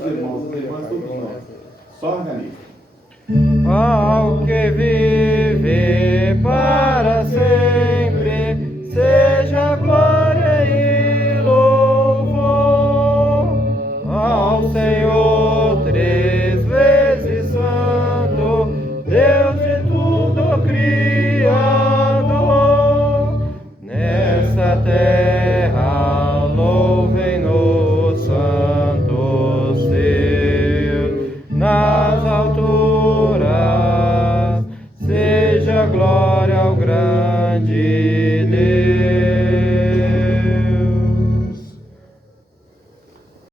os irmãos, as irmãs, todos nós. Só organiza. Ao que vive para sempre, seja glória e louvor ao Senhor, três vezes santo, Deus de tudo Criador. Nessa terra louvem no santo seus, nas alturas seja glória ao grande